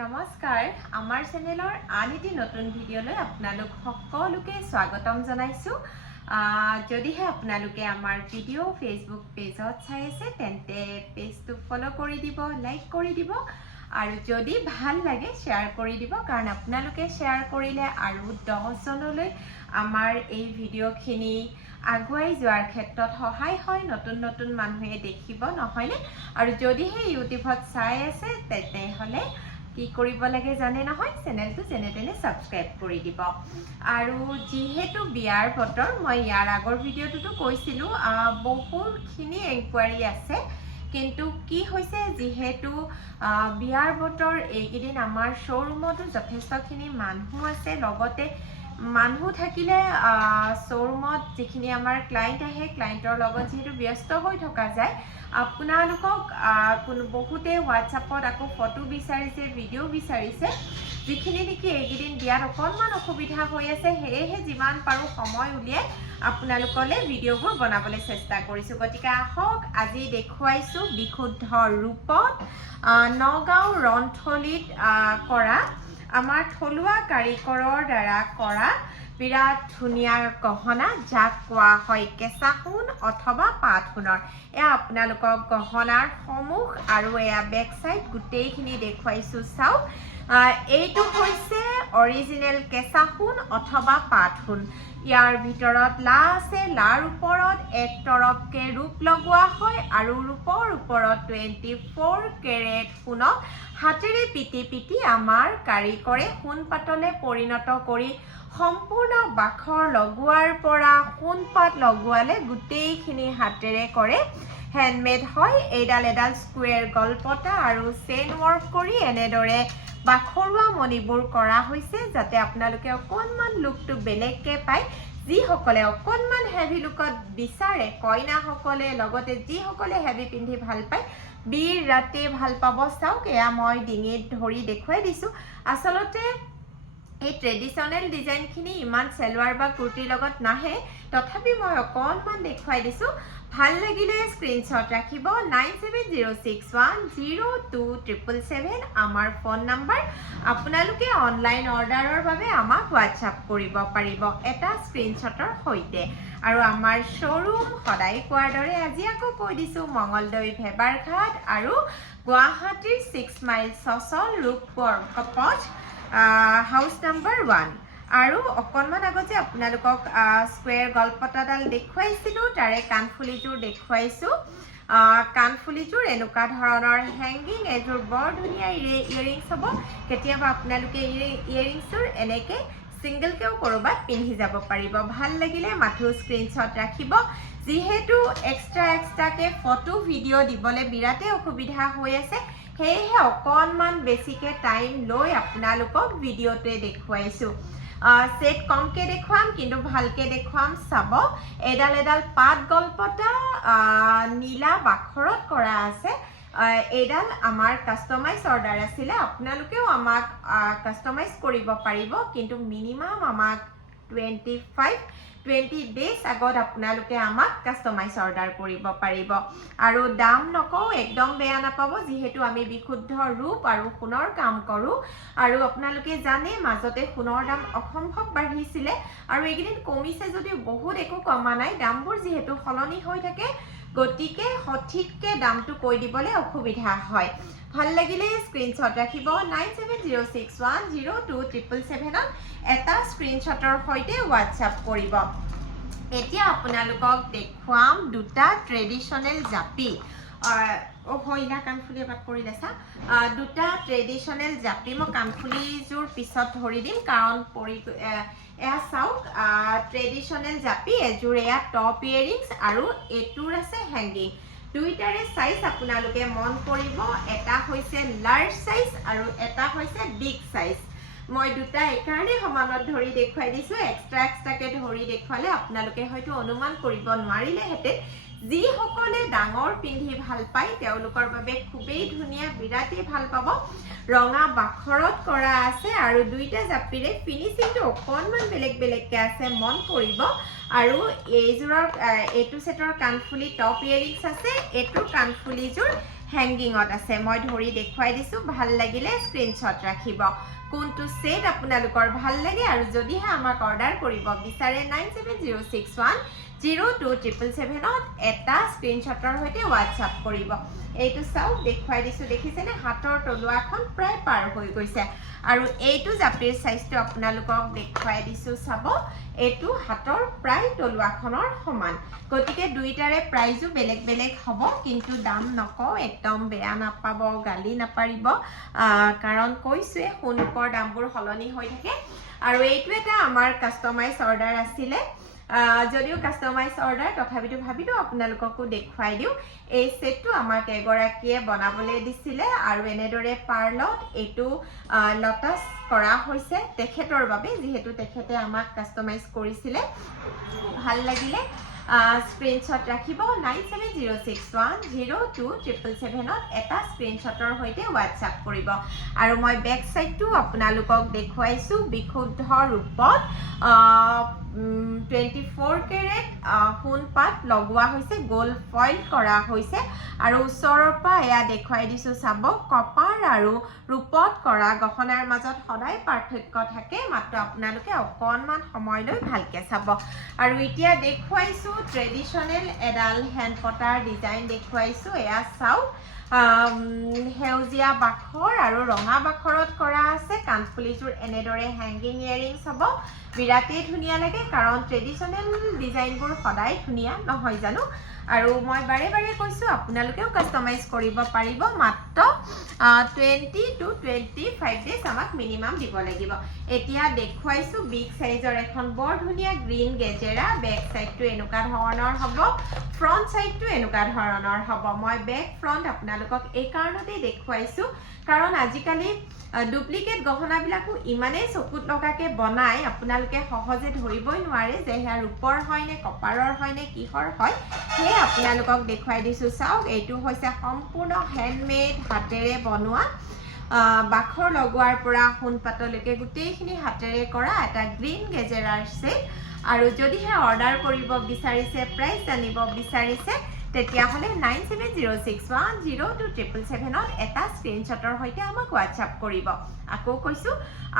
নমস্কাৰ আমাৰ চেনেলৰ আন এটি নতুন ভিডিঅ'লৈ আপোনালোক সকলোকে স্বাগতম জনাইছো যদিহে আপোনালোকে আমাৰ ভিডিঅ' ফেচবুক পেজত চাই আছে তেন্তে পেজটো ফলো কৰি দিব লাইক কৰি দিব আৰু যদি ভাল লাগে শেয়াৰ কৰি দিব কাৰণ আপোনালোকে শেয়াৰ কৰিলে আৰু 10 জনলৈ আমাৰ এই ভিডিঅ'খিনি আগুৱাই যোৱাৰ ক্ষেত্ৰত সহায় হয় নতুন নতুন মানুহে দেখিব নহয়নে আৰু যদিহে ইউটিউবত চাই আছে তেতিয়াহ'লে কি কৰিব লাগে জানে নহয় চেনেলটো যেনে সাবস্ক্ৰাইব কৰি দিব আৰু যেহেতু বিয়াৰ বতৰ মই ইয়াৰ আগৰ ভিডিঅ'টোতো কৈছিলো বহুতখিনি এনকুৱাৰী আছে কিন্তু কি হৈছে যেহেতু বিয়াৰ বতৰ এইকেইদিন আমাৰ শ্ব'ৰুমতো যথেষ্টখিনি মানুহ আছে লগতে মানুহ থাকিলে শ্ব'ৰুমত যিখিনি আমাৰ ক্লায়েণ্ট আহে ক্লায়েণ্টৰ লগত যেহেতু ব্যস্ত হৈ থকা যায় আপোনালোকক বহুতে হোৱাটছআপত আকৌ ফটো বিচাৰিছে ভিডিঅ' বিচাৰিছে যিখিনি নেকি এইকেইদিন দিয়াত অকণমান অসুবিধা হৈ আছে সেয়েহে যিমান পাৰোঁ সময় উলিয়াই আপোনালোকলৈ ভিডিঅ'বোৰ বনাবলৈ চেষ্টা কৰিছোঁ গতিকে আহক আজি দেখুৱাইছোঁ বিশুদ্ধ ৰূপত নগাঁও ৰন্থলীত কৰা আমাৰ থলুৱা কাৰিকৰৰ দ্বাৰা কৰা বিৰাট ধুনীয়া গহনা যাক কোৱা হয় কেঁচা সোণ অথবা পাট সোণৰ এয়া আপোনালোকক গহনাৰ সমূহ আৰু এয়া বেক সাইড গোটেইখিনি দেখুৱাইছোঁ চাওক এইটো হৈছে অৰিজিনেল কেঁচা সোণ অথবা পাট সোণ ইয়াৰ ভিতৰত লা আছে লাৰ ওপৰত এক তৰপকে ৰূপ লগোৱা হয় আৰু ৰূপৰ ওপৰত 24 কেৰেট সোণক হাতেৰে পিটি আমাৰ কাৰিকৰে সোণ পাতলে পৰিণত কৰি সম্পূৰ্ণ বাখৰ লগোৱাৰ পৰা সোণ পাত লগোৱালে গোটেইখিনি হাতেৰে কৰে হ্যান্ডমেড হয় এডাল স্কুৱেৰ গলপটা আৰু চেইন ৱৰ্ক কৰি এনেদৰে বাখৰুৱা মণিবোৰ কৰা হৈছে যাতে আপোনালোকে অকণমান লুকটো বেলেগকৈ পায় যিসকলে অকণমান হেভি লুকত বিচাৰে কইনাসকলে লগতে যিসকলে হেভি পিন্ধি ভাল পায় বিৰাতে ভাল পাব চাওক এয়া মই ডিঙিত ধৰি দেখুৱাই দিছোঁ আচলতে এই ট্ৰেডিশনেল ডিজাইনখিনি ইমান চেলৱাৰ বা কুৰ্তিৰ লগত নাহে তথাপি মই অকণমান দেখুৱাই দিছোঁ ভাল লাগিলে স্ক্ৰীনশ্বট ৰাখিব 9706102777 আমাৰ ফোন নম্বৰ আপোনালোকে অনলাইন অৰ্ডাৰৰ বাবে আমাক হোৱাটছআপ কৰিব পাৰিব এটা স্ক্ৰীনশ্বটৰ সৈতে আৰু আমাৰ শ্ব'ৰুম সদায় কোৱাৰ দৰে আজি আকৌ কৈ দিছোঁ মঙলদৈ ভেবাৰঘাট আৰু গুৱাহাটীৰ 6 মাইল চচল ৰূপপুৰ কপথ হাউচ নাম্বাৰ 1 আৰু অকণমান আগত যে আপোনালোকক স্কুৱেৰ গলপটাডাল দেখুৱাইছিলোঁ তাৰে কাণফুলিযোৰ দেখুৱাইছোঁ কাণফুলিযোৰ এনেকুৱা ধৰণৰ হেংগিং এযোৰ বৰ ধুনীয়া ইয়েৰিংছ হ'ব কেতিয়াবা আপোনালোকে ইয়েৰিংছযোৰ এনেকৈ ছিংগলকৈও ক'ৰবাত পিন্ধি যাব পাৰিব ভাল লাগিলে মাথো স্ক্ৰীনশ্বট ৰাখিব যিহেতু এক্সট্ৰাকৈ ফটো ভিডিঅ' দিবলৈ বিৰাটেই অসুবিধা হৈ আছে সেয়েহে অকণমান বেছিকৈ টাইম লৈ আপোনালোকক ভিডিঅ'টোৱে দেখুৱাইছোঁ সেট কমকৈ দেখুৱাম কিন্তু ভালকৈ দেখুৱাম চাব এডাল পাট গলপটা নীলা বাখৰত কৰা আছে এডাল আমাৰ কাষ্টমাইজ অৰ্ডাৰ আছিলে আপোনালোকেও আমাক কাষ্টমাইজ কৰিব পাৰিব কিন্তু মিনিমাম আমাক 20 ডেজ আগত আপোনালোকে আমাক কাষ্টমাইজ অৰ্ডাৰ কৰিব পাৰিব আৰু দাম নকওঁ একদম বেয়া নাপাব যিহেতু আমি বিশুদ্ধ ৰূপ আৰু সোণৰ কাম কৰোঁ আৰু আপোনালোকে জানে মাজতে সোণৰ দাম অসম্ভৱ বাঢ়িছিলে আৰু এইকেইদিন কমিছে যদিও বহুত একো কমা নাই দামবোৰ যিহেতু সলনি হৈ থাকে গতিকে সঠিককৈ দামটো কৈ দিবলৈ অসুবিধা হয় ভাল লাগিলে স্ক্ৰীনশ্বট ৰাখিব 9706102777 এটা স্ক্ৰীনশ্বটৰ সৈতে হোৱাটছআপ কৰিব এতিয়া আপোনালোকক দেখুৱাম দুটা ট্ৰেডিশনেল জাপি হইনা কাণফুলি এপাক কৰিলে চা দুটা ট্ৰেডিশনেল জাপি মই কাণফুলিযোৰ পিছত ধৰি দিম কাৰণ এয়া চাওক ট্ৰেডিশনেল জাপি এযোৰ এয়া টপ ইয়েৰিংছ আৰু এইটোৰ আছে হেংগিং দুইটাৰে সাইজ আপোনালোকে মন কৰিব এটা হৈছে লাৰ্জ সাইজ আৰু এটা হৈছে বিগ সাইজ মই দুটা একাৰণে সমানত ধৰি দেখুৱাই দিছোঁ এক্সট্ৰাকৈ ধৰি দেখুৱালে আপোনালোকে হয়তো অনুমান কৰিব নোৱাৰিলেহেঁতেন যিসকলে ডাঙৰ পিন্ধি ভাল পায় তেওঁলোকৰ বাবে খুবেই ধুনীয়া বিৰাটেই ভাল পাব ৰঙা বাখৰত কৰা আছে আৰু দুইটা জাপিৰে ফিনিচিংটো অকণমান বেলেগকৈ আছে মন কৰিব আৰু এইযোৰৰ এইটো সেটৰ কাণফুলি টপ ইয়েৰিংছ আছে এইটোৰ কাণফুলিযোৰ হেংগিঙত আছে মই ধৰি দেখুৱাই দিছো ভাল লাগিলে স্ক্ৰিনশ্বট ৰাখিব কোনটো সেট আপোনালোকৰ ভাল লাগে আৰু যদিহে আমাক অৰ্ডাৰ কৰিব বিচাৰে 9706102777 এটা স্ক্ৰিনশ্বটৰ সৈতে WhatsApp কৰিব এইটো চাওক দেখুৱাই দিছো দেখিছেনে হাতৰ তলুৱাখন প্ৰায় পাৰ হৈ গৈছে আৰু এইটো জাপিৰ সাইজটো আপোনালোকক দেখুৱাই দিছো চাব এইটো হাতৰ প্ৰায় তলুৱাখনৰ সমান গতিকে দুইটাৰে প্ৰাইজো বেলেগ বেলেগ হ'ব কিন্তু দাম নকওঁ একদম বেয়া নাপাব গালি নাপাৰিব কাৰণ কৈছে সোণকৰ দামবোৰ হলনি হৈ থাকে আৰু এইটো এটা আমাৰ কাস্টমাইজ অৰ্ডাৰ আছিলে যদিও কাস্টমাইজ অৰ্ডাৰ তথাপিতো ভাবিলো আপোনালোককো দেখুৱাই দিও এই সেটটো আমাক এগৰাকীয়ে বনাবলৈ দিছিলে আৰু এনেদৰে পাৰ্লত এইটো লটাছ কৰা হৈছে তেখেতৰ বাবে যেহেতু তেখেতে আমাক কাস্টমাইজ কৰিছিলে ভাল লাগিলে স্ক্ৰিনশ্বট ৰাখিব 9706102777 এটা স্ক্ৰিনশ্বটৰ সৈতে WhatsApp কৰিব আৰু মই বেক সাইডটো আপোনালোকক দেখুৱাইছো বিশুদ্ধ ৰূপত 24 কেৰেট সোণ পাত লগোৱা হৈছে গোল্ড ফয়েল কৰা হৈছে আৰু ওচৰৰ পৰা এয়া দেখুৱাই দিছো চাব কপাৰ আৰু ৰূপত কৰা গহনাৰ মাজত সদায় পাৰ্থক্য থাকে মাত্ৰ আপোনালোকে অকণমান সময় লৈ ভালকে চাব আৰু এতিয়া দেখুৱাইছো ট্ৰেডিশনেল এডাল হ্যান্ড পটাৰ ডিজাইন দেখুৱাইছো এয়া চাওক হেউজিয়া বাখৰ আৰু ৰঙা বাখৰত কৰা আছে কাণফুলিযোৰ এনেদৰে হ্যাঙ্গিং ইয়াৰিংছ হ'ব বিৰাটেই ধুনীয়া লাগে কাৰণ ট্ৰেডিশনেল ডিজাইনবোৰ সদায় ধুনীয়া নহয় জানো আৰু মই বাৰে বাৰে কৈছো আপোনালোকেও কাস্টমাইজ কৰিব পাৰিব মাত্ৰ 20 to 25 ডেজ আমাক মিনিমাম দিব লাগিব এতিয়া দেখুৱাইছো বিগ সাইজৰ এখন বৰ ধুনীয়া গ্ৰীন গেজেৰা বেক সাইডটো এনেকুৱা ধৰণৰ হ'ব ফ্ৰন্ট সাইডটো এনেকুৱা ধৰণৰ হ'ব মই বেক ফ্ৰন্ট আপোনালোকক এই কাৰণতে দেখুৱাইছো কাৰণ আজিকালি ডুপ্লিকেট গহনাবিলাকো ইমানেই চকুত লগাকে বনাই আপোনালোকে সহজে ধৰিবই নোৱাৰে যে হেয়া ৰূপৰ হয় নে কপাৰৰ হয় নে কিহৰ হয় হে আপোনালোকক দেখুৱাই দিছো চাওক এইটো হৈছে সম্পূৰ্ণ হ্যান্ডমেড হাতেৰে বনোৱা বাখৰ লগোৱাৰ পৰা সোণ পাতলৈকে গোটেইখিনি হাতেৰে কৰা এটা গ্ৰীন গেজেৰাৰ সেট আৰু যদিহে অৰ্ডাৰ কৰিব বিচাৰিছে প্ৰাইস জানিব বিচাৰিছে তেতিয়াহলে 9706102777 এটা স্ক্ৰিনশ্বটৰ সৈতে আমাক WhatsApp কৰিব আকৌ কৈছো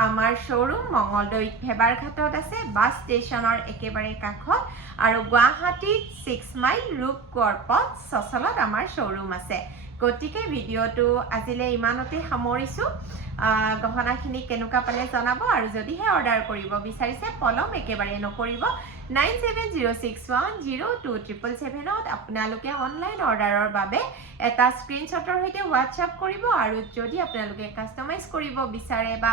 আমাৰ শোৰুম মঙ্গলদৈত ফেবাৰঘাটত আছে বাস ষ্টেচনৰ একেবাৰে কাষত আৰু গুৱাহাটীত 6 মাইল ৰূপকৰ্পত সচলত আমাৰ শোৰুম আছে গতিকে ভিডিওটো আজিলে ইমানতে সামৰিছো গহনাখিনি কেনেকুৱা পালে জনাব আৰু যদিহে অৰ্ডাৰ কৰিব বিচাৰিছে পলম একেবাৰে নকৰিব 9706102777 আপোনালোকে অনলাইন অৰ্ডাৰৰ বাবে এটা স্ক্ৰিনশ্বটৰ সৈতে WhatsApp কৰিব আৰু যদি আপোনালোকে কাস্টমাইজ কৰিব বিচাৰে বা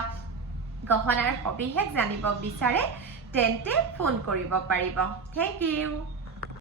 গহনাৰ সবিশেষ জানিব বিচাৰে তেন্তে ফোন কৰিব পাৰিব থ্যাংক ইউ